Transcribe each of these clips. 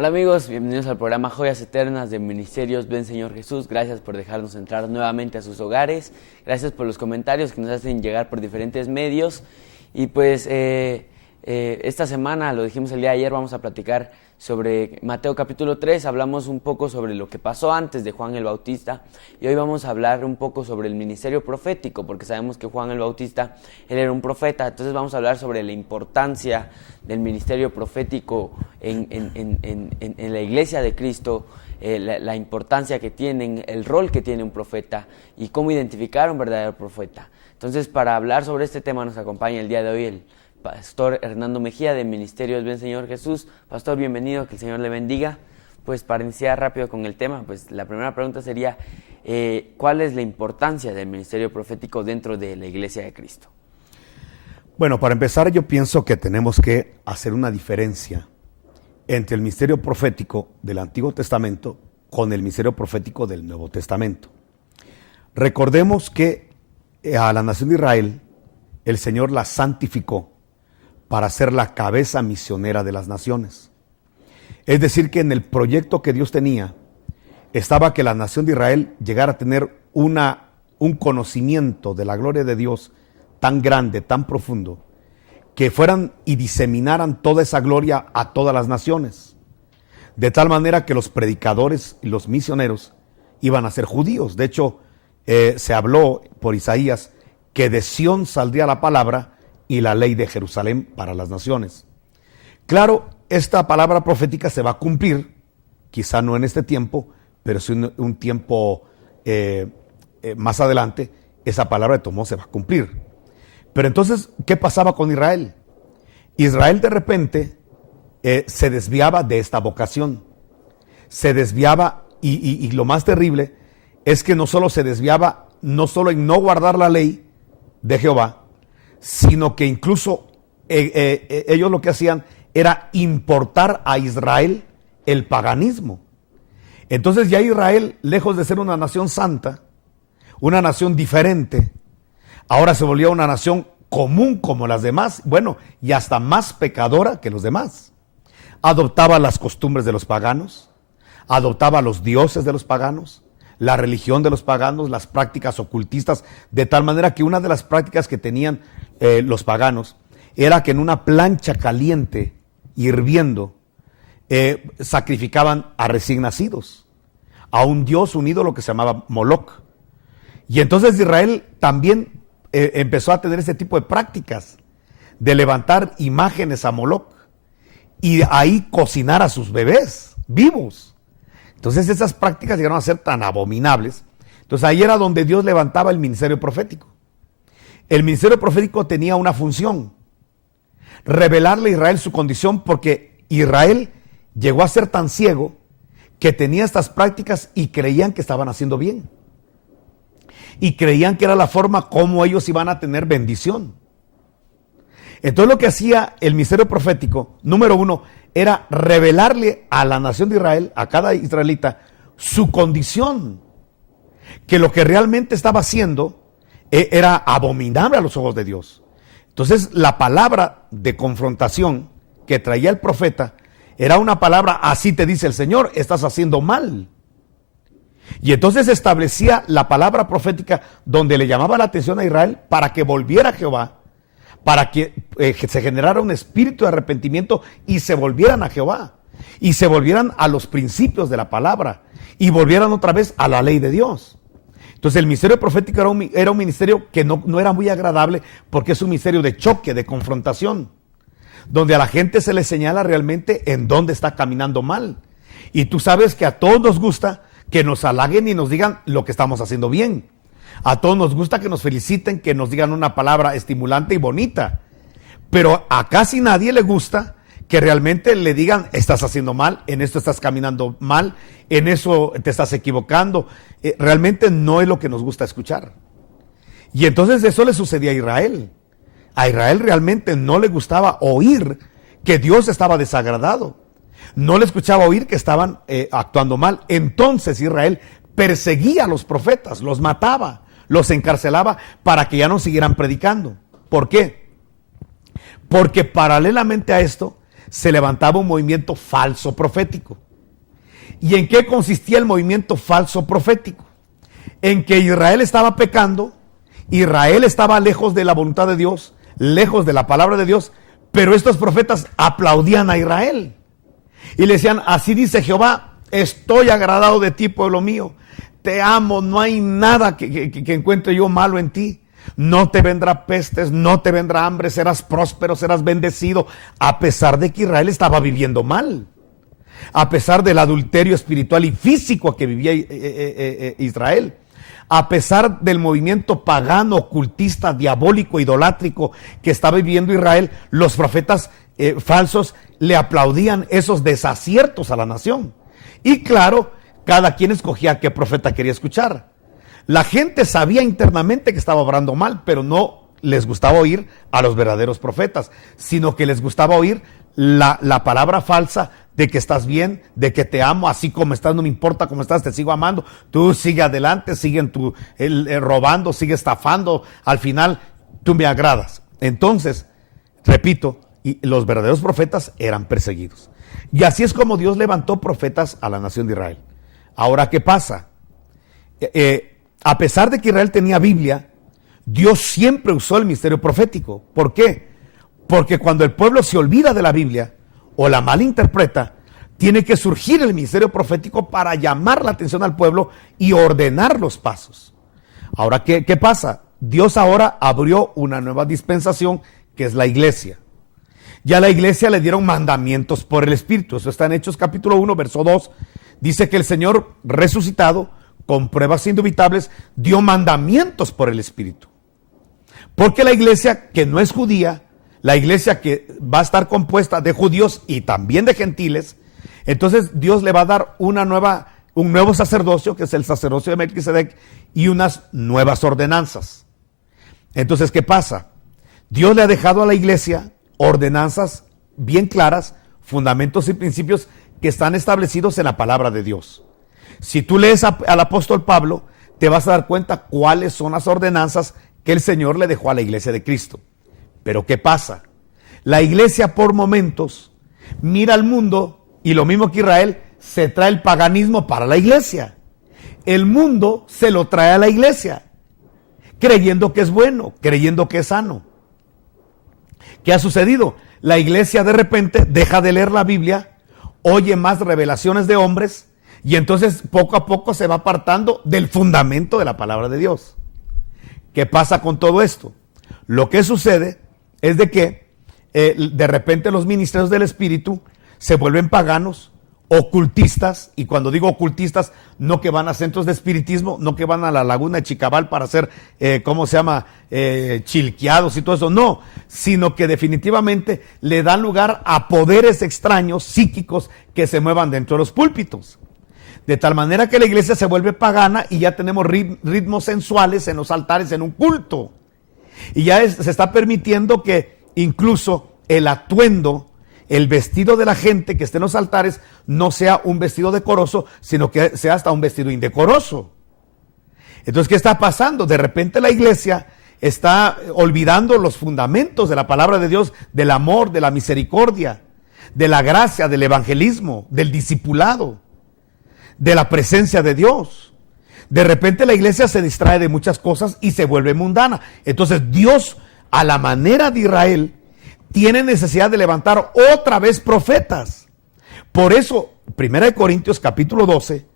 Hola amigos, bienvenidos al programa Joyas Eternas de Ministerios Ven Señor Jesús. Gracias por dejarnos entrar nuevamente a sus hogares. Gracias por los comentarios que nos hacen llegar por diferentes medios. Y pues esta semana, lo dijimos el día de ayer, vamos a platicar sobre Mateo capítulo 3. Hablamos un poco sobre lo que pasó antes de Juan el Bautista. Y hoy vamos a hablar un poco sobre el ministerio profético, porque sabemos que Juan el Bautista, él era un profeta. Entonces vamos a hablar sobre la importancia del ministerio profético en la iglesia de Cristo, la importancia que tienen, el rol que tiene un profeta y cómo identificar a un verdadero profeta. Entonces, para hablar sobre este tema nos acompaña el día de hoy el pastor Hernando Mejía de Ministerios Ven Señor Jesús. Pastor, bienvenido, que el Señor le bendiga. Pues para iniciar rápido con el tema, pues la primera pregunta sería, ¿cuál es la importancia del ministerio profético dentro de la iglesia de Cristo? Bueno, para empezar yo pienso que tenemos que hacer una diferencia entre el ministerio profético del Antiguo Testamento con el ministerio profético del Nuevo Testamento. Recordemos que a la nación de Israel el Señor la santificó para ser la cabeza misionera de las naciones. Es decir, que en el proyecto que Dios tenía estaba que la nación de Israel llegara a tener un conocimiento de la gloria de Dios tan grande, tan profundo, que fueran y diseminaran toda esa gloria a todas las naciones, de tal manera que los predicadores y los misioneros iban a ser judíos. De hecho, se habló por Isaías que de Sión saldría la palabra y la ley de Jerusalén para las naciones. Claro, esta palabra profética se va a cumplir, quizá no en este tiempo, pero sí un tiempo más adelante, esa palabra de Tomás se va a cumplir. Pero entonces, ¿qué pasaba con Israel? Israel de repente se desviaba de esta vocación. Se desviaba y lo más terrible es que no solo se desviaba, no solo en no guardar la ley de Jehová, sino que incluso ellos lo que hacían era importar a Israel el paganismo. Entonces ya Israel, lejos de ser una nación santa, una nación diferente, ahora se volvió una nación común como las demás, bueno, y hasta más pecadora que los demás. Adoptaba las costumbres de los paganos, adoptaba los dioses de los paganos, la religión de los paganos, las prácticas ocultistas, de tal manera que una de las prácticas que tenían los paganos era que en una plancha caliente, hirviendo, sacrificaban a recién nacidos, a un dios, un ídolo que se llamaba Moloch. Y entonces Israel también empezó a tener ese tipo de prácticas de levantar imágenes a Moloch y ahí cocinar a sus bebés vivos. Entonces esas prácticas llegaron a ser tan abominables. Entonces ahí era donde Dios levantaba el ministerio profético. El ministerio profético tenía una función: revelarle a Israel su condición, porque Israel llegó a ser tan ciego que tenía estas prácticas y creían que estaban haciendo bien. Y creían que era la forma como ellos iban a tener bendición. Entonces lo que hacía el ministerio profético, número uno, era revelarle a la nación de Israel, a cada israelita, su condición. Que lo que realmente estaba haciendo era abominable a los ojos de Dios. Entonces la palabra de confrontación que traía el profeta era una palabra: así te dice el Señor, estás haciendo mal. Y entonces establecía la palabra profética donde le llamaba la atención a Israel para que volviera a Jehová, para que se generara un espíritu de arrepentimiento y se volvieran a Jehová, y se volvieran a los principios de la palabra, y volvieran otra vez a la ley de Dios. Entonces el ministerio profético era un ministerio que no era muy agradable, porque es un ministerio de choque, de confrontación, donde a la gente se le señala realmente en dónde está caminando mal. Y tú sabes que a todos nos gusta que nos halaguen y nos digan lo que estamos haciendo bien. A todos nos gusta que nos feliciten, que nos digan una palabra estimulante y bonita. Pero a casi nadie le gusta que realmente le digan: estás haciendo mal, en esto estás caminando mal, en eso te estás equivocando. Realmente no es lo que nos gusta escuchar. Y entonces eso le sucedía a Israel. A Israel realmente no le gustaba oír que Dios estaba desagradado. No le escuchaba oír que estaban actuando mal. Entonces Israel perseguía a los profetas, los mataba, los encarcelaba para que ya no siguieran predicando. ¿Por qué? Porque paralelamente a esto se levantaba un movimiento falso profético. ¿Y en qué consistía el movimiento falso profético? En que Israel estaba pecando, Israel estaba lejos de la voluntad de Dios, lejos de la palabra de Dios, pero estos profetas aplaudían a Israel y le decían: así dice Jehová, estoy agradado de ti, pueblo mío, te amo, no hay nada que encuentre yo malo en ti. No te vendrá pestes, no te vendrá hambre, serás próspero, serás bendecido. A pesar de que Israel estaba viviendo mal, a pesar del adulterio espiritual y físico que vivía Israel, a pesar del movimiento pagano, ocultista, diabólico, idolátrico que estaba viviendo Israel, los profetas falsos le aplaudían esos desaciertos a la nación. Y claro, cada quien escogía qué profeta quería escuchar. La gente sabía internamente que estaba obrando mal, pero no les gustaba oír a los verdaderos profetas, sino que les gustaba oír la palabra falsa de que estás bien, de que te amo, así como estás, no me importa cómo estás, te sigo amando, tú sigue adelante, sigue robando, sigue estafando, al final tú me agradas. Entonces, repito, y los verdaderos profetas eran perseguidos. Y así es como Dios levantó profetas a la nación de Israel. Ahora, ¿qué pasa? A pesar de que Israel tenía Biblia, Dios siempre usó el misterio profético. ¿Por qué? Porque cuando el pueblo se olvida de la Biblia o la malinterpreta, tiene que surgir el misterio profético para llamar la atención al pueblo y ordenar los pasos. Ahora, ¿qué pasa? Dios ahora abrió una nueva dispensación, que es la iglesia. Ya a la iglesia le dieron mandamientos por el Espíritu. Eso está en Hechos capítulo 1, verso 2. Dice que el Señor resucitado, con pruebas indubitables, dio mandamientos por el Espíritu. Porque la iglesia que no es judía, la iglesia que va a estar compuesta de judíos y también de gentiles, entonces Dios le va a dar un nuevo sacerdocio, que es el sacerdocio de Melquisedec, y unas nuevas ordenanzas. Entonces, ¿qué pasa? Dios le ha dejado a la iglesia ordenanzas bien claras, fundamentos y principios que están establecidos en la palabra de Dios. Si tú lees al apóstol Pablo, te vas a dar cuenta cuáles son las ordenanzas que el Señor le dejó a la iglesia de Cristo. Pero ¿qué pasa? La iglesia por momentos mira al mundo y lo mismo que Israel, se trae el paganismo para la iglesia. El mundo se lo trae a la iglesia, creyendo que es bueno, creyendo que es sano. ¿Qué ha sucedido? La iglesia de repente deja de leer la Biblia, oye más revelaciones de hombres y entonces poco a poco se va apartando del fundamento de la palabra de Dios. ¿Qué pasa con todo esto? Lo que sucede es de que de repente los ministerios del Espíritu se vuelven paganos, ocultistas, y cuando digo ocultistas, no que van a centros de espiritismo, no que van a la laguna de Chicabal para hacer, chilqueados y todo eso, no, sino que definitivamente le dan lugar a poderes extraños, psíquicos, que se muevan dentro de los púlpitos. De tal manera que la iglesia se vuelve pagana y ya tenemos ritmos sensuales en los altares, en un culto. Y ya se está permitiendo que incluso el atuendo, el vestido de la gente que esté en los altares no sea un vestido decoroso, sino que sea hasta un vestido indecoroso. Entonces, ¿qué está pasando? De repente la iglesia está olvidando los fundamentos de la palabra de Dios, del amor, de la misericordia, de la gracia, del evangelismo, del discipulado, de la presencia de Dios. De repente la iglesia se distrae de muchas cosas y se vuelve mundana. Entonces Dios, a la manera de Israel, tiene necesidad de levantar otra vez profetas. Por eso, 1 Corintios capítulo 12,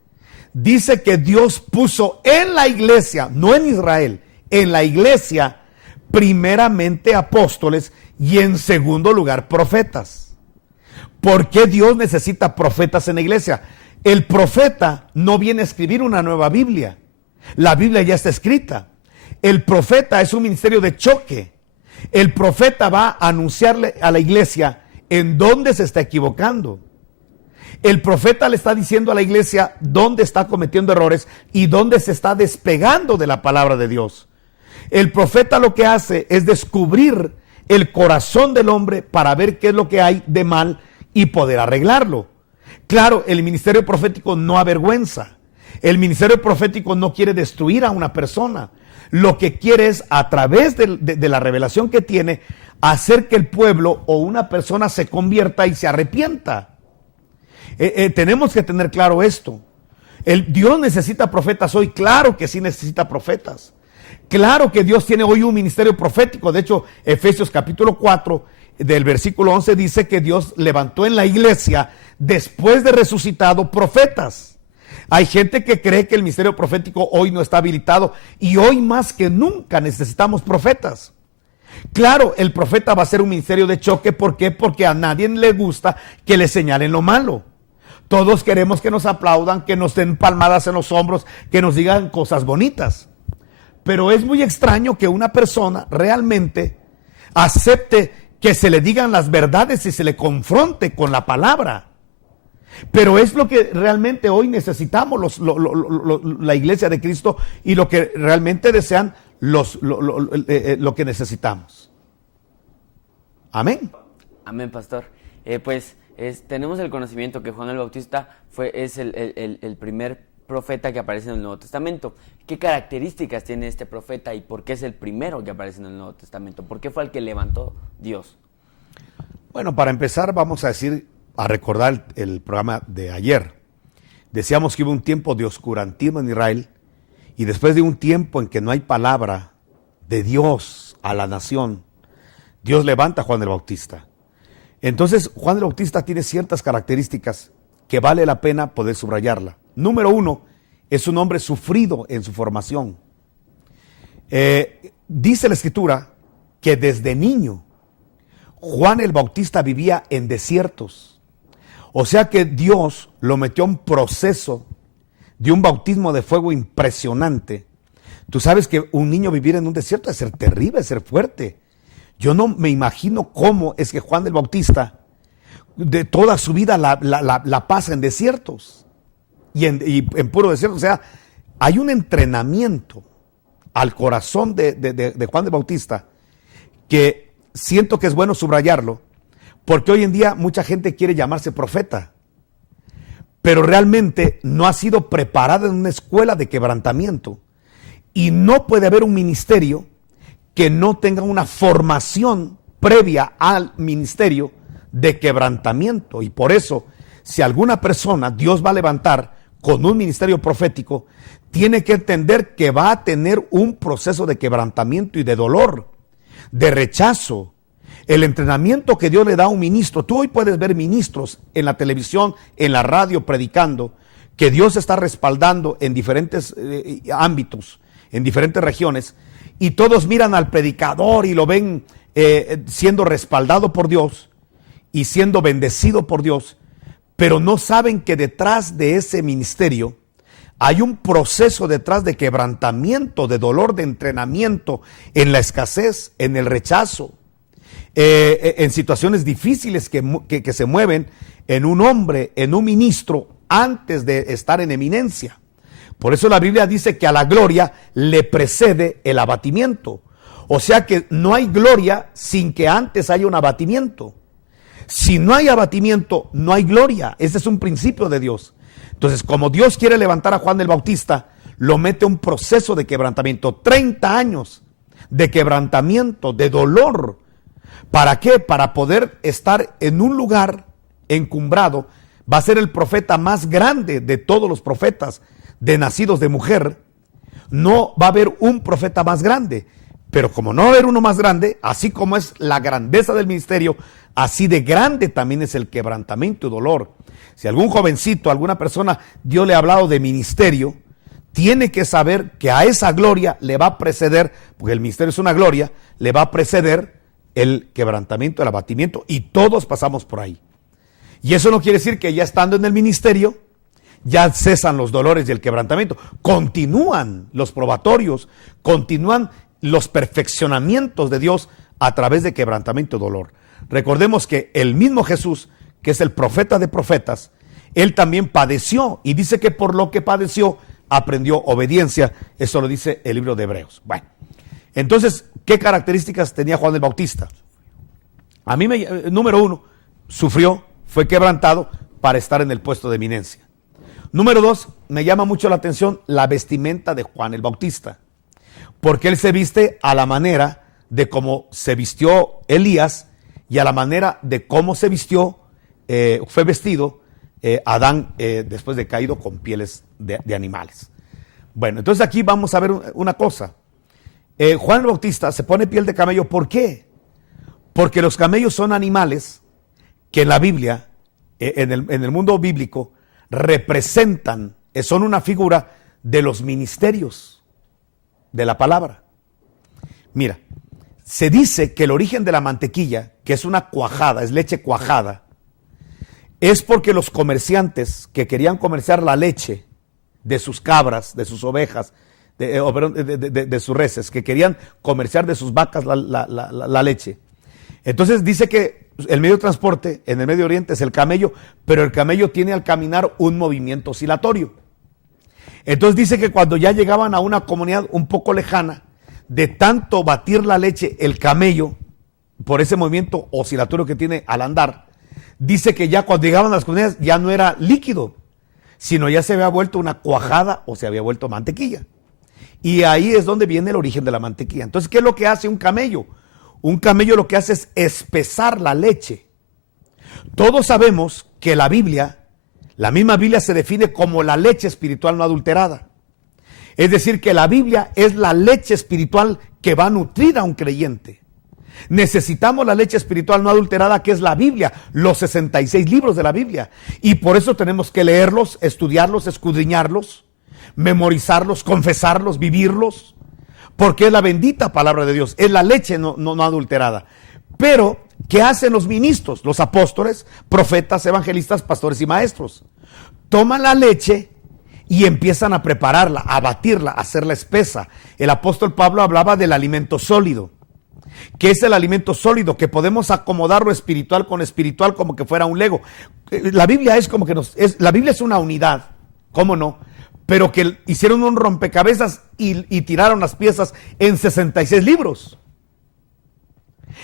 dice que Dios puso en la iglesia, no en Israel, en la iglesia, primeramente apóstoles y en segundo lugar profetas. ¿Por qué Dios necesita profetas en la iglesia? El profeta no viene a escribir una nueva Biblia. La Biblia ya está escrita. El profeta es un ministerio de choque. El profeta va a anunciarle a la iglesia en dónde se está equivocando. El profeta le está diciendo a la iglesia dónde está cometiendo errores y dónde se está despegando de la palabra de Dios. El profeta lo que hace es descubrir el corazón del hombre para ver qué es lo que hay de mal y poder arreglarlo. Claro, el ministerio profético no avergüenza. El ministerio profético no quiere destruir a una persona. Lo que quiere es, a través de la revelación que tiene, hacer que el pueblo o una persona se convierta y se arrepienta. Tenemos que tener claro esto. Dios necesita profetas hoy, claro que sí necesita profetas. Claro que Dios tiene hoy un ministerio profético. De hecho, Efesios capítulo 4, del versículo 11, dice que Dios levantó en la iglesia, después de resucitado, profetas. Hay gente que cree que el ministerio profético hoy no está habilitado, y hoy más que nunca necesitamos profetas. Claro, el profeta va a ser un ministerio de choque. ¿Por qué? Porque a nadie le gusta que le señalen lo malo. Todos queremos que nos aplaudan, que nos den palmadas en los hombros, que nos digan cosas bonitas. Pero es muy extraño que una persona realmente acepte que se le digan las verdades y se le confronte con la palabra. Pero es lo que realmente hoy necesitamos la iglesia de Cristo, y lo que realmente desean lo que necesitamos. Amén. Amén, pastor. Tenemos el conocimiento que Juan el Bautista es el primer profeta que aparece en el Nuevo Testamento. ¿Qué características tiene este profeta y por qué es el primero que aparece en el Nuevo Testamento? ¿Por qué fue el que levantó Dios? Bueno, para empezar vamos a recordar el programa de ayer. Decíamos que hubo un tiempo de oscurantismo en Israel, y después de un tiempo en que no hay palabra de Dios a la nación, Dios levanta a Juan el Bautista. Entonces, Juan el Bautista tiene ciertas características que vale la pena poder subrayarla. Número 1, es un hombre sufrido en su formación. Dice la Escritura que desde niño Juan el Bautista vivía en desiertos. O sea que Dios lo metió a un proceso de un bautismo de fuego impresionante. Tú sabes que un niño vivir en un desierto es ser terrible, es ser fuerte. Yo no me imagino cómo es que Juan el Bautista de toda su vida la pasa en desiertos y en puro desierto. O sea, hay un entrenamiento al corazón de Juan el Bautista que siento que es bueno subrayarlo, porque hoy en día mucha gente quiere llamarse profeta, pero realmente no ha sido preparada en una escuela de quebrantamiento, y no puede haber un ministerio que no tenga una formación previa al ministerio de quebrantamiento. Y por eso, si alguna persona Dios va a levantar con un ministerio profético, tiene que entender que va a tener un proceso de quebrantamiento y de dolor, de rechazo. El entrenamiento que Dios le da a un ministro, tú hoy puedes ver ministros en la televisión, en la radio, predicando, que Dios está respaldando en diferentes ámbitos, en diferentes regiones, y todos miran al predicador y lo ven siendo respaldado por Dios y siendo bendecido por Dios, pero no saben que detrás de ese ministerio hay un proceso detrás de quebrantamiento, de dolor, de entrenamiento, en la escasez, en el rechazo, en situaciones difíciles que se mueven en un hombre, en un ministro, antes de estar en eminencia. Por eso la Biblia dice que a la gloria le precede el abatimiento. O sea que no hay gloria sin que antes haya un abatimiento. Si no hay abatimiento, no hay gloria. Ese es un principio de Dios. Entonces, como Dios quiere levantar a Juan el Bautista, lo mete a un proceso de quebrantamiento. 30 años de quebrantamiento, de dolor. ¿Para qué? Para poder estar en un lugar encumbrado. Va a ser el profeta más grande de todos los profetas de nacidos de mujer. No va a haber un profeta más grande, pero como no va a haber uno más grande, así como es la grandeza del ministerio, así de grande también es el quebrantamiento y dolor. Si algún jovencito, alguna persona, Dios le ha hablado de ministerio, tiene que saber que a esa gloria le va a preceder, porque el ministerio es una gloria, le va a preceder el quebrantamiento, el abatimiento, y todos pasamos por ahí. Y eso no quiere decir que ya estando en el ministerio, ya cesan los dolores y el quebrantamiento. Continúan los probatorios, continúan los perfeccionamientos de Dios a través de quebrantamiento y dolor. Recordemos que el mismo Jesús, que es el profeta de profetas, él también padeció, y dice que por lo que padeció aprendió obediencia. Eso lo dice el libro de Hebreos. Bueno, entonces, ¿qué características tenía Juan el Bautista? Número 1, sufrió, fue quebrantado para estar en el puesto de eminencia. Número 2, me llama mucho la atención la vestimenta de Juan el Bautista, porque él se viste a la manera de cómo se vistió Elías y a la manera de cómo se vistió, fue vestido Adán después de caído con pieles de animales. Bueno, entonces aquí vamos a ver una cosa. Juan el Bautista se pone piel de camello. ¿Por qué? Porque los camellos son animales que en la Biblia, en el mundo bíblico, representan, son una figura de los ministerios de la palabra. Mira, se dice que el origen de la mantequilla, que es una cuajada, es leche cuajada, es porque los comerciantes que querían comerciar la leche de sus cabras, de sus ovejas, de sus reses, que querían comerciar de sus vacas la leche. Entonces dice que el medio de transporte en el Medio Oriente es el camello, pero el camello tiene al caminar un movimiento oscilatorio. Entonces dice que cuando ya llegaban a una comunidad un poco lejana, de tanto batir la leche el camello, por ese movimiento oscilatorio que tiene al andar, dice que ya cuando llegaban a las comunidades ya no era líquido, sino ya se había vuelto una cuajada o se había vuelto mantequilla. Y ahí es donde viene el origen de la mantequilla. Entonces, ¿qué es lo que hace un camello? Un camello lo que hace es espesar la leche. Todos sabemos que la Biblia, la misma Biblia se define como la leche espiritual no adulterada. Es decir, que la Biblia es la leche espiritual que va a nutrir a un creyente. Necesitamos la leche espiritual no adulterada, que es la Biblia, los 66 libros de la Biblia. Y por eso tenemos que leerlos, estudiarlos, escudriñarlos, memorizarlos, confesarlos, vivirlos, porque es la bendita palabra de Dios, es la leche no adulterada. Pero, ¿qué hacen los ministros, los apóstoles, profetas, evangelistas, pastores y maestros? Toman la leche y empiezan a prepararla, a batirla, a hacerla espesa. El apóstol Pablo hablaba del alimento sólido. ¿Qué es el alimento sólido? Que podemos acomodar lo espiritual con espiritual como que fuera un Lego. La Biblia es como que la Biblia es una unidad, ¿cómo no? Pero que hicieron un rompecabezas y tiraron las piezas en 66 libros.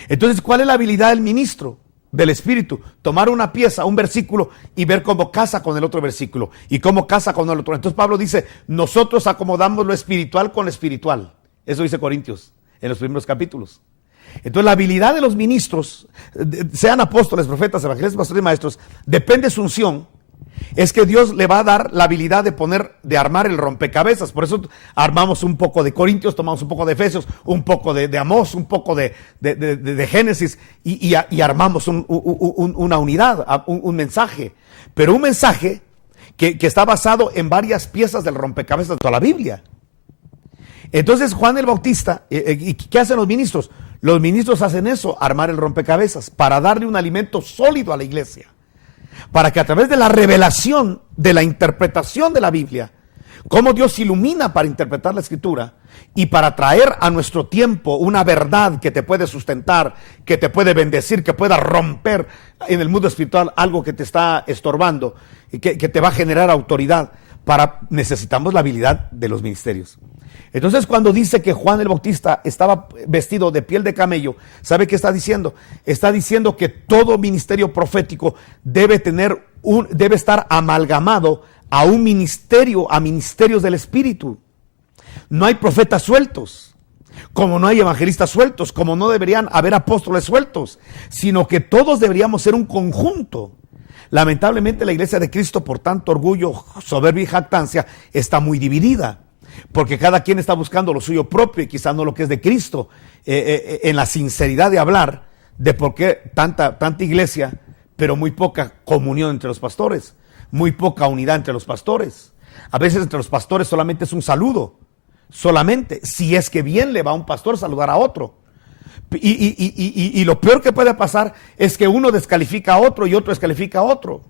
Entonces, ¿cuál es la habilidad del ministro del Espíritu? Tomar una pieza, un versículo y ver cómo casa con el otro versículo y cómo casa con el otro. Entonces Pablo dice, nosotros acomodamos lo espiritual con lo espiritual. Eso dice Corintios en los primeros capítulos. Entonces la habilidad de los ministros, sean apóstoles, profetas, evangelistas, pastores y maestros, depende de su unción. Es que Dios le va a dar la habilidad de armar el rompecabezas. Por eso armamos un poco de Corintios, tomamos un poco de Efesios, un poco de Amós, un poco de Génesis y armamos una unidad, un mensaje. Pero un mensaje que está basado en varias piezas del rompecabezas de toda la Biblia. Entonces Juan el Bautista, ¿qué hacen los ministros? Los ministros hacen eso, armar el rompecabezas, para darle un alimento sólido a la iglesia. Para que a través de la revelación, de la interpretación de la Biblia, cómo Dios ilumina para interpretar la Escritura y para traer a nuestro tiempo una verdad que te puede sustentar, que te puede bendecir, que pueda romper en el mundo espiritual algo que te está estorbando y que te va a generar autoridad. Necesitamos la habilidad de los ministerios. Entonces, cuando dice que Juan el Bautista estaba vestido de piel de camello, ¿sabe qué está diciendo? Está diciendo que todo ministerio profético debe estar amalgamado a un ministerio, a ministerios del Espíritu. No hay profetas sueltos, como no hay evangelistas sueltos, como no deberían haber apóstoles sueltos, sino que todos deberíamos ser un conjunto. Lamentablemente la iglesia de Cristo, por tanto orgullo, soberbia y jactancia, está muy dividida. Porque cada quien está buscando lo suyo propio y quizás no lo que es de Cristo, en la sinceridad de hablar de por qué tanta iglesia, pero muy poca comunión entre los pastores, muy poca unidad entre los pastores. A veces entre los pastores solamente es un saludo, solamente, si es que bien le va a un pastor saludar a otro. Y lo peor que puede pasar es que uno descalifica a otro y otro descalifica a otro.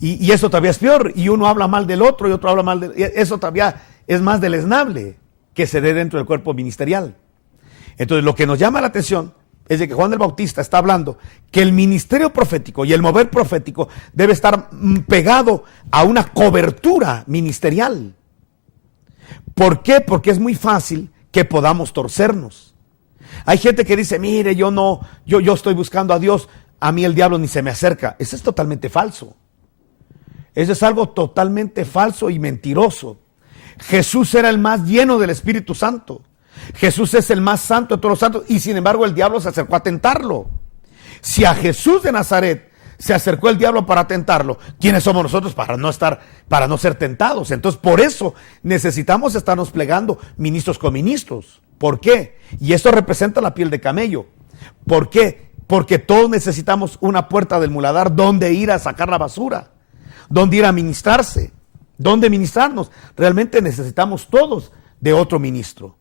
Y eso todavía es peor, y uno habla mal del otro y otro habla mal de... Eso todavía es más deleznable que se dé dentro del cuerpo ministerial. Entonces lo que nos llama la atención es de que Juan el Bautista está hablando que el ministerio profético y el mover profético debe estar pegado a una cobertura ministerial. ¿Por qué? Porque es muy fácil que podamos torcernos. Hay gente que dice, mire, yo estoy buscando a Dios, a mí el diablo ni se me acerca. Eso es totalmente falso. Eso es algo totalmente falso y mentiroso. Jesús era el más lleno del Espíritu Santo. Jesús es el más santo de todos los santos y sin embargo el diablo se acercó a tentarlo. Si a Jesús de Nazaret se acercó el diablo para tentarlo, ¿quiénes somos nosotros para no ser tentados? Entonces, por eso necesitamos estarnos plegando ministros con ministros. ¿Por qué? Y esto representa la piel de camello. ¿Por qué? Porque todos necesitamos una puerta del muladar donde ir a sacar la basura, donde ir a ministrarse, donde ministrarnos. Realmente necesitamos todos de otro ministro.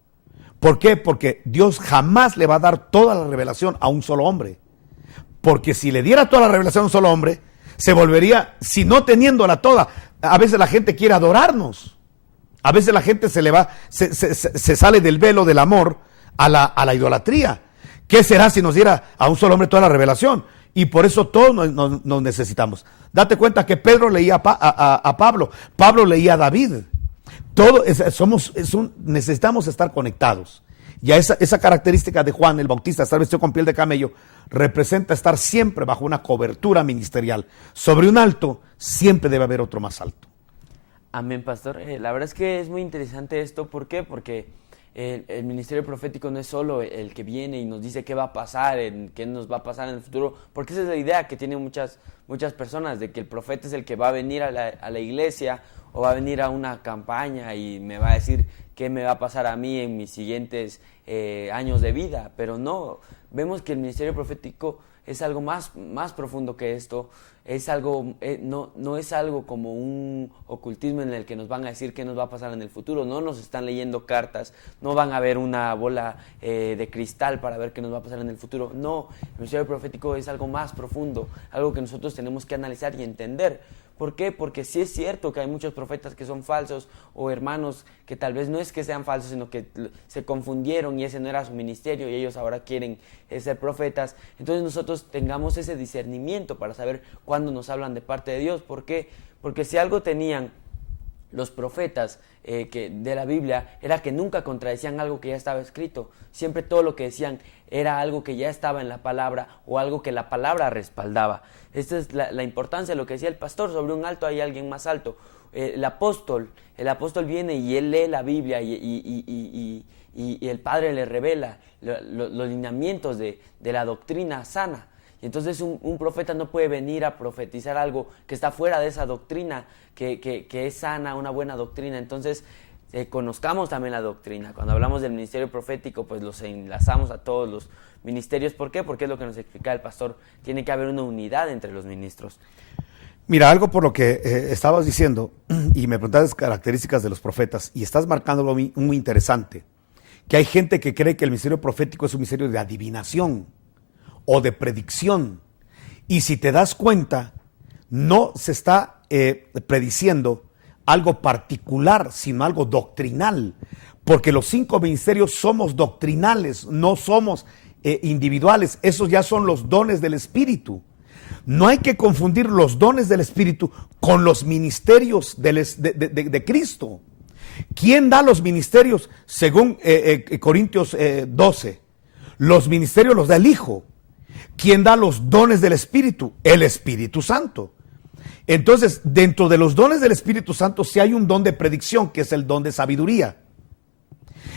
¿Por qué? Porque Dios jamás le va a dar toda la revelación a un solo hombre. Porque si le diera toda la revelación a un solo hombre, se volvería, si no teniéndola toda, a veces la gente quiere adorarnos. A veces la gente se sale del velo del amor a la idolatría. ¿Qué será si nos diera a un solo hombre toda la revelación? Y por eso todos nos necesitamos. Date cuenta que Pedro leía a Pablo, Pablo leía a David. Necesitamos estar conectados. Y esa característica de Juan el Bautista, estar vestido con piel de camello, representa estar siempre bajo una cobertura ministerial. Sobre un alto siempre debe haber otro más alto. Amén, pastor. La verdad es que es muy interesante esto. ¿Por qué? Porque el ministerio profético no es solo el que viene y nos dice qué va a pasar, qué nos va a pasar en el futuro, porque esa es la idea que tienen muchas personas, de que el profeta es el que va a venir a la iglesia o va a venir a una campaña y me va a decir qué me va a pasar a mí en mis siguientes años de vida. Pero no, vemos que el ministerio profético es algo más profundo que esto. Es algo, no es algo como un ocultismo en el que nos van a decir qué nos va a pasar en el futuro. No nos están leyendo cartas, no van a ver una bola de cristal para ver qué nos va a pasar en el futuro. No, el ministerio profético es algo más profundo, algo que nosotros tenemos que analizar y entender. ¿Por qué? Porque sí es cierto que hay muchos profetas que son falsos, o hermanos que tal vez no es que sean falsos, sino que se confundieron y ese no era su ministerio y ellos ahora quieren ser profetas. Entonces nosotros tengamos ese discernimiento para saber cuándo nos hablan de parte de Dios. ¿Por qué? Porque si algo tenían los profetas de la Biblia era que nunca contradecían algo que ya estaba escrito. Siempre todo lo que decían era algo que ya estaba en la palabra o algo que la palabra respaldaba. Esta es la importancia de lo que decía el pastor. Sobre un alto hay alguien más alto. El apóstol viene y él lee la Biblia y el Padre le revela los lineamientos de la doctrina sana. Y entonces un profeta no puede venir a profetizar algo que está fuera de esa doctrina, que es sana, una buena doctrina. Entonces conozcamos también la doctrina. Cuando hablamos del ministerio profético, pues los enlazamos a todos los ministerios. ¿Por qué? Porque es lo que nos explica el pastor. Tiene que haber una unidad entre los ministros. Mira, algo por lo que estabas diciendo y me preguntabas características de los profetas y estás marcando algo muy interesante, que hay gente que cree que el ministerio profético es un ministerio de adivinación o de predicción, y si te das cuenta no se está prediciendo algo particular, sino algo doctrinal, porque los 5 ministerios somos doctrinales, no somos individuales. Esos ya son los dones del Espíritu. No hay que confundir los dones del Espíritu con los ministerios de Cristo. ¿Quién da los ministerios? Según Corintios 12, los ministerios los da el Hijo. ¿Quién da los dones del Espíritu? El Espíritu Santo. Entonces, dentro de los dones del Espíritu Santo sí hay un don de predicción, que es el don de sabiduría.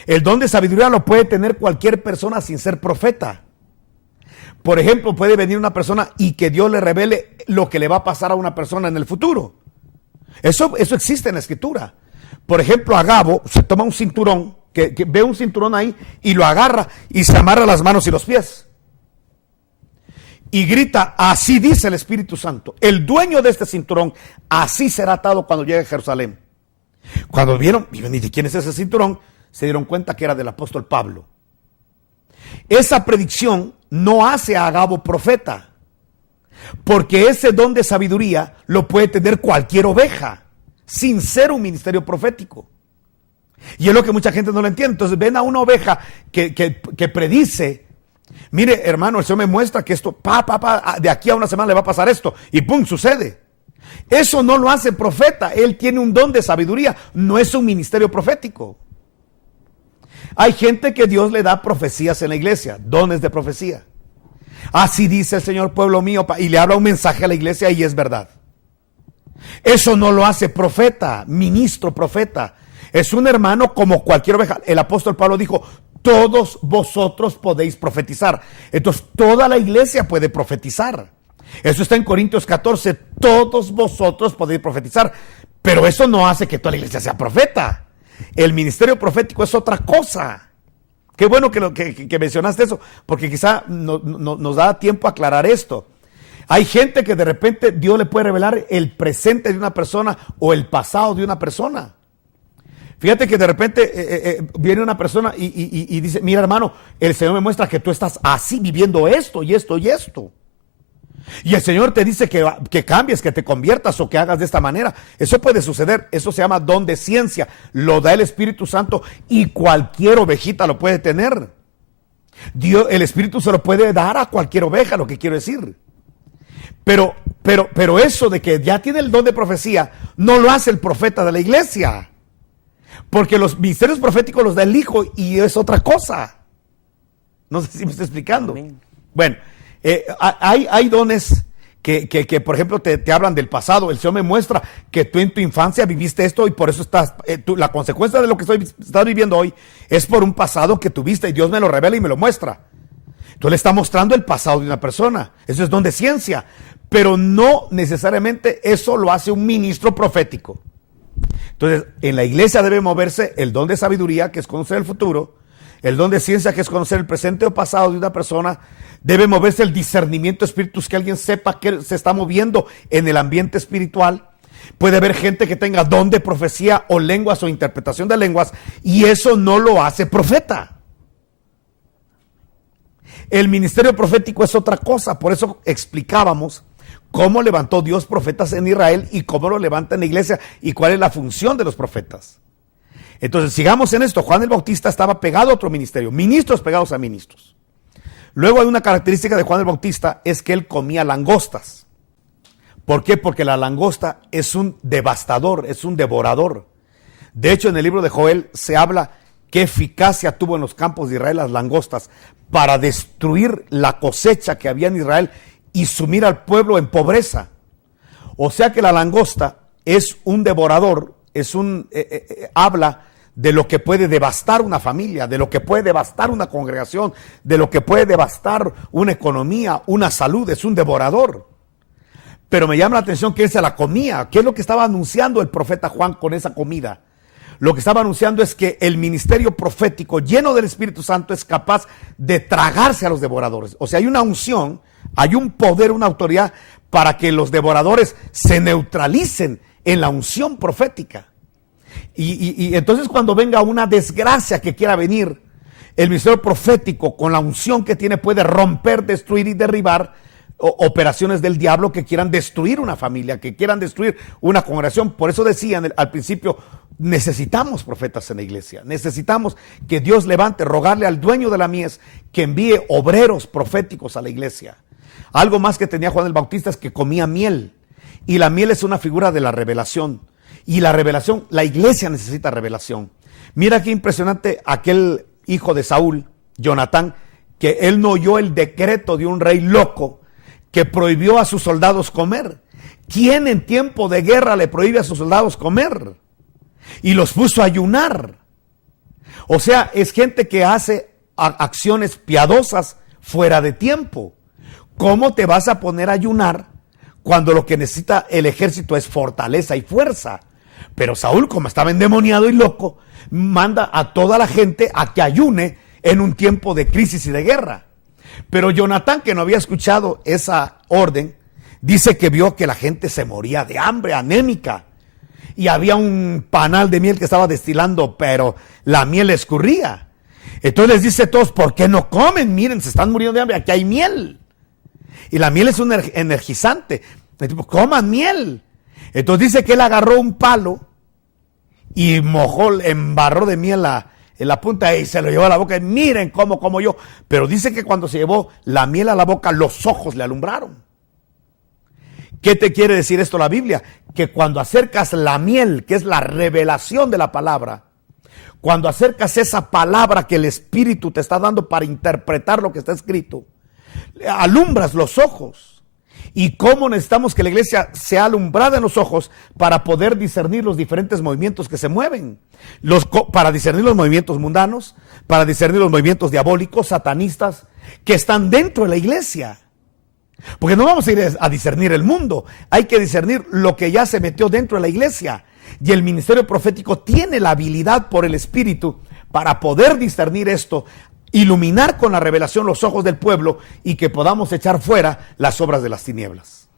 El don de sabiduría lo puede tener cualquier persona sin ser profeta. Por ejemplo, puede venir una persona y que Dios le revele lo que le va a pasar a una persona en el futuro. Eso existe en la Escritura. Por ejemplo, Agabo se toma un cinturón, que ve un cinturón ahí y lo agarra y se amarra las manos y los pies. Y grita, así dice el Espíritu Santo, el dueño de este cinturón, así será atado cuando llegue a Jerusalén. Cuando vieron, y ¿de quién es ese cinturón? Se dieron cuenta que era del apóstol Pablo. Esa predicción no hace a Agabo profeta, porque ese don de sabiduría lo puede tener cualquier oveja, sin ser un ministerio profético. Y es lo que mucha gente no lo entiende. Entonces ven a una oveja que predice. Mire, hermano, el Señor me muestra que esto, de aquí a una semana le va a pasar esto, y ¡pum!, sucede. Eso no lo hace profeta. Él tiene un don de sabiduría, no es un ministerio profético. Hay gente que Dios le da profecías en la iglesia, dones de profecía. Así dice el Señor, pueblo mío, y le habla un mensaje a la iglesia y es verdad. Eso no lo hace profeta, ministro profeta. Es un hermano como cualquier oveja. El apóstol Pablo dijo, todos vosotros podéis profetizar. Entonces, toda la iglesia puede profetizar. Eso está en Corintios 14, todos vosotros podéis profetizar. Pero eso no hace que toda la iglesia sea profeta. El ministerio profético es otra cosa. Qué bueno que mencionaste eso, porque quizá nos da tiempo a aclarar esto. Hay gente que de repente Dios le puede revelar el presente de una persona o el pasado de una persona. Fíjate que de repente viene una persona y dice, mira hermano, el Señor me muestra que tú estás así viviendo esto y esto y esto. Y el Señor te dice que cambies, que te conviertas o que hagas de esta manera. Eso puede suceder. Eso se llama don de ciencia. Lo da el Espíritu Santo y cualquier ovejita lo puede tener. El Espíritu se lo puede dar a cualquier oveja, lo que quiero decir. Pero eso de que ya tiene el don de profecía, no lo hace el profeta de la iglesia. Porque los ministerios proféticos los da el Hijo y es otra cosa. No sé si me estoy explicando. Amén. Bueno, hay dones que por ejemplo, te hablan del pasado. El Señor me muestra que tú en tu infancia viviste esto y por eso estás, la consecuencia de lo que estás viviendo hoy es por un pasado que tuviste y Dios me lo revela y me lo muestra. Entonces le está mostrando el pasado de una persona. Eso es don de ciencia. Pero no necesariamente eso lo hace un ministro profético. Entonces, en la iglesia debe moverse el don de sabiduría, que es conocer el futuro, el don de ciencia, que es conocer el presente o pasado de una persona. Debe moverse el discernimiento espíritus, que alguien sepa que se está moviendo en el ambiente espiritual. Puede haber gente que tenga don de profecía o lenguas o interpretación de lenguas, y eso no lo hace profeta. El ministerio profético es otra cosa, por eso explicábamos cómo levantó Dios profetas en Israel y cómo lo levanta en la iglesia y cuál es la función de los profetas. Entonces, sigamos en esto. Juan el Bautista estaba pegado a otro ministerio, ministros pegados a ministros. Luego hay una característica de Juan el Bautista, es que él comía langostas. ¿Por qué? Porque la langosta es un devastador, es un devorador. De hecho, en el libro de Joel se habla qué eficacia tuvo en los campos de Israel las langostas para destruir la cosecha que había en Israel y sumir al pueblo en pobreza. O sea que la langosta es un devorador, habla de lo que puede devastar una familia, de lo que puede devastar una congregación, de lo que puede devastar una economía, una salud. Es un devorador. Pero me llama la atención que él se la comía. ¿Qué es lo que estaba anunciando el profeta Juan con esa comida? Lo que estaba anunciando es que el ministerio profético lleno del Espíritu Santo es capaz de tragarse a los devoradores. O sea, hay una unción, hay un poder, una autoridad para que los devoradores se neutralicen en la unción profética. Y entonces cuando venga una desgracia que quiera venir, el ministerio profético con la unción que tiene puede romper, destruir y derribar operaciones del diablo que quieran destruir una familia, que quieran destruir una congregación. Por eso decían al principio, necesitamos profetas en la iglesia, necesitamos que Dios levante, rogarle al dueño de la mies que envíe obreros proféticos a la iglesia. Algo más que tenía Juan el Bautista es que comía miel, y la miel es una figura de la revelación, y la revelación, la iglesia necesita revelación. Mira qué impresionante aquel hijo de Saúl, Jonatán, que él no oyó el decreto de un rey loco que prohibió a sus soldados comer. ¿Quién en tiempo de guerra le prohíbe a sus soldados comer? Y los puso a ayunar. O sea, es gente que hace acciones piadosas fuera de tiempo. ¿Cómo te vas a poner a ayunar cuando lo que necesita el ejército es fortaleza y fuerza? Pero Saúl, como estaba endemoniado y loco, manda a toda la gente a que ayune en un tiempo de crisis y de guerra. Pero Jonatán, que no había escuchado esa orden, dice que vio que la gente se moría de hambre, anémica. Y había un panal de miel que estaba destilando, pero la miel escurría. Entonces les dice a todos, ¿por qué no comen? Miren, se están muriendo de hambre, aquí hay miel. Y la miel es un energizante. Coman miel. Entonces dice que él agarró un palo y embarró de miel en la punta y se lo llevó a la boca. Y miren cómo como yo. Pero dice que cuando se llevó la miel a la boca, los ojos le alumbraron. ¿Qué te quiere decir esto la Biblia? Que cuando acercas la miel, que es la revelación de la palabra, cuando acercas esa palabra que el Espíritu te está dando para interpretar lo que está escrito, alumbras los ojos. y cómo necesitamos que la iglesia sea alumbrada en los ojos para poder discernir los diferentes movimientos que se mueven, para discernir los movimientos mundanos, para discernir los movimientos diabólicos, satanistas, que están dentro de la iglesia. Porque no vamos a ir a discernir el mundo, hay que discernir lo que ya se metió dentro de la iglesia. Y el ministerio profético tiene la habilidad por el Espíritu para poder discernir esto, iluminar con la revelación los ojos del pueblo y que podamos echar fuera las obras de las tinieblas.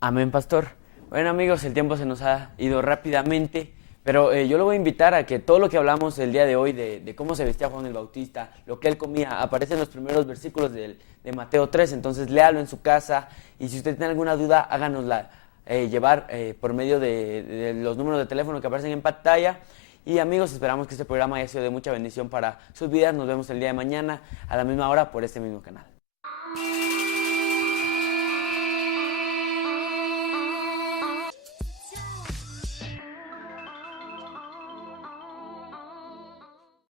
Amén, pastor. Bueno, amigos, el tiempo se nos ha ido rápidamente, pero yo lo voy a invitar a que todo lo que hablamos el día de hoy de cómo se vestía Juan el Bautista, lo que él comía, aparece en los primeros versículos de Mateo 3, entonces léalo en su casa, y si usted tiene alguna duda, háganosla llevar por medio de los números de teléfono que aparecen en pantalla. Y amigos, esperamos que este programa haya sido de mucha bendición para sus vidas. Nos vemos el día de mañana a la misma hora por este mismo canal.